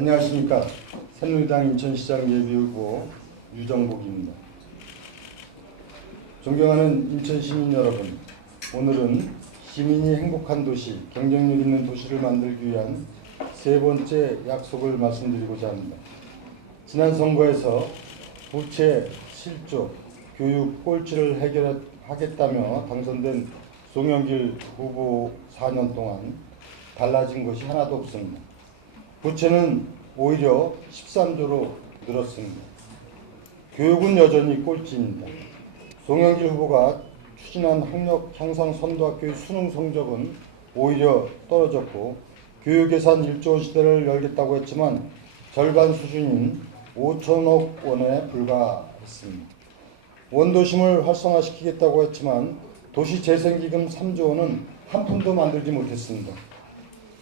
안녕하십니까. 새누리당 인천시장 예비후보 유정복입니다. 존경하는 인천시민 여러분, 오늘은 시민이 행복한 도시, 경쟁력 있는 도시를 만들기 위한 세 번째 약속을 말씀드리고자 합니다. 지난 선거에서 부채, 실조, 교육 꼴찌를 해결하겠다며 당선된 송영길 후보 4년 동안 달라진 것이 하나도 없습니다. 부채는 오히려 13조로 늘었습니다. 교육은 여전히 꼴찌입니다. 송영길 후보가 추진한 학력 향상 선도학교의 수능 성적은 오히려 떨어졌고 교육 예산 1조 원 시대를 열겠다고 했지만 절반 수준인 5천억 원에 불과했습니다. 원도심을 활성화시키겠다고 했지만 도시재생기금 3조 원은 한 푼도 만들지 못했습니다.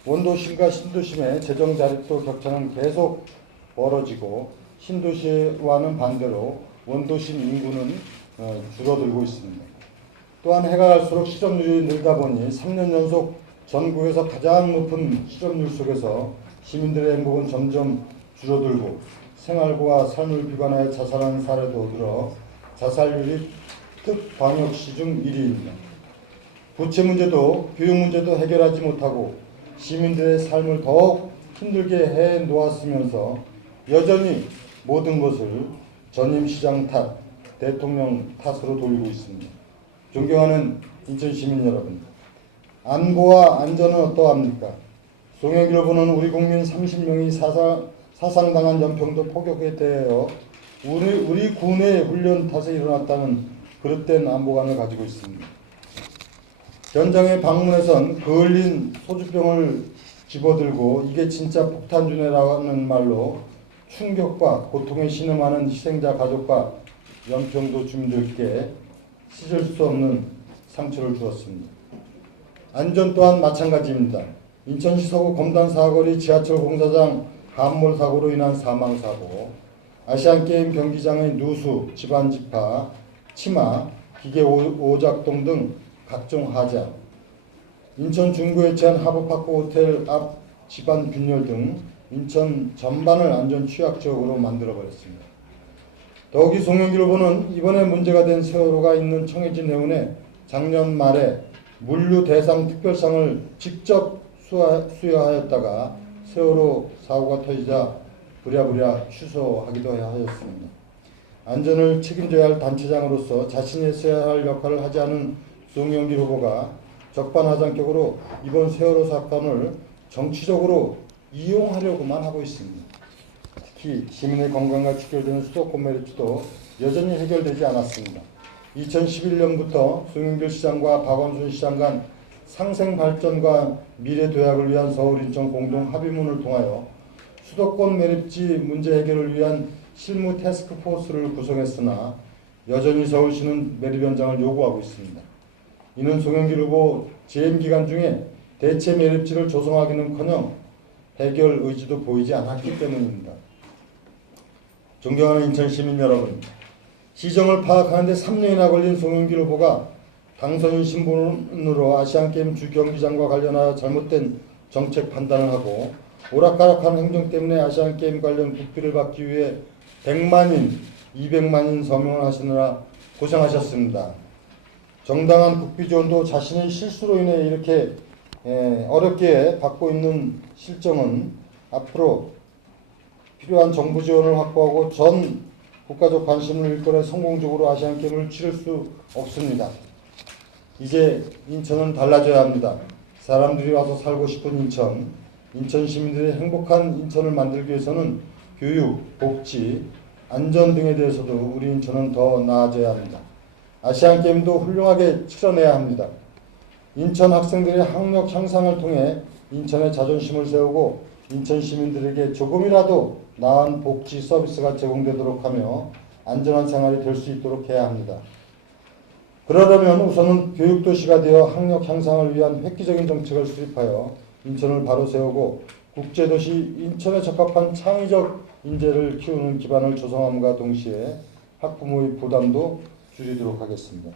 원도심과 신도심의 재정 자립도 격차는 계속 벌어지고 신도시와는 반대로 원도심 인구는 줄어들고 있습니다. 또한 해가 갈수록 실업률이 늘다 보니 3년 연속 전국에서 가장 높은 실업률 속에서 시민들의 행복은 점점 줄어들고 생활과 삶을 비관하여 자살하는 사례도 늘어 자살률이 특광역시 중 1위입니다. 부채 문제도 교육 문제도 해결하지 못하고 시민들의 삶을 더욱 힘들게 해 놓았으면서 여전히 모든 것을 전임 시장 탓, 대통령 탓으로 돌리고 있습니다. 존경하는 인천시민 여러분, 안보와 안전은 어떠합니까? 송영길 후보는 우리 국민 30명이 사상당한 연평도 폭격에 대하여 우리 군의 훈련 탓에 일어났다는 그릇된 안보관을 가지고 있습니다. 현장에 방문해선 그을린 소주병을 집어들고 이게 진짜 폭탄주네라는 말로 충격과 고통에 신음하는 희생자 가족과 연평도 주민들께 씻을 수 없는 상처를 주었습니다. 안전 또한 마찬가지입니다. 인천시 서구 검단 사거리 지하철 공사장 감몰 사고로 인한 사망사고, 아시안게임 경기장의 누수, 집안 집화, 치마, 기계 오작동 등 각종 하자, 인천 중구에 위치한 하버파크 호텔 앞 집안 균열 등 인천 전반을 안전 취약 지역으로 만들어버렸습니다. 더욱이 송영길 후보는 이번에 문제가 된 세월호가 있는 청해진 해운에 작년 말에 물류 대상 특별상을 직접 수여하였다가 세월호 사고가 터지자 부랴부랴 취소하기도 하였습니다. 안전을 책임져야 할 단체장으로서 자신이 했어야 할 역할을 하지 않은 송영길 후보가 적반하장격으로 이번 세월호 사건을 정치적으로 이용하려고만 하고 있습니다. 특히 시민의 건강과 직결되는 수도권 메리트도 여전히 해결되지 않았습니다. 2011년부터 송영길 시장과 박원순 시장 간 상생발전과 미래도약을 위한 서울 인천 공동 합의문을 통하여 수도권 매립지 문제 해결을 위한 실무 태스크포스를 구성했으나 여전히 서울시는 매립 현장을 요구하고 있습니다. 이는 송영길 후보 재임 기간 중에 대체 매립지를 조성하기는커녕 해결 의지도 보이지 않았기 때문입니다. 존경하는 인천 시민 여러분, 시정을 파악하는 데 3년이나 걸린 송영길 후보가 당선인 신분으로 아시안게임 주경기장과 관련하여 잘못된 정책 판단을 하고 오락가락한 행정 때문에 아시안게임 관련 국비를 받기 위해 100만인, 200만인 서명을 하시느라 고생하셨습니다. 정당한 국비 지원도 자신의 실수로 인해 이렇게 어렵게 받고 있는 실정은 앞으로 필요한 정부 지원을 확보하고 전 국가적 관심을 일컬어 성공적으로 아시안게임을 치를 수 없습니다. 이제 인천은 달라져야 합니다. 사람들이 와서 살고 싶은 인천 시민들의 행복한 인천을 만들기 위해서는 교육, 복지, 안전 등에 대해서도 우리 인천은 더 나아져야 합니다. 아시안게임도 훌륭하게 치러내야 합니다. 인천 학생들의 학력 향상을 통해 인천의 자존심을 세우고 인천 시민들에게 조금이라도 나은 복지 서비스가 제공되도록 하며 안전한 생활이 될 수 있도록 해야 합니다. 그러려면 우선은 교육도시가 되어 학력 향상을 위한 획기적인 정책을 수립하여 인천을 바로 세우고 국제도시 인천에 적합한 창의적 인재를 키우는 기반을 조성함과 동시에 학부모의 부담도 줄이도록 하겠습니다.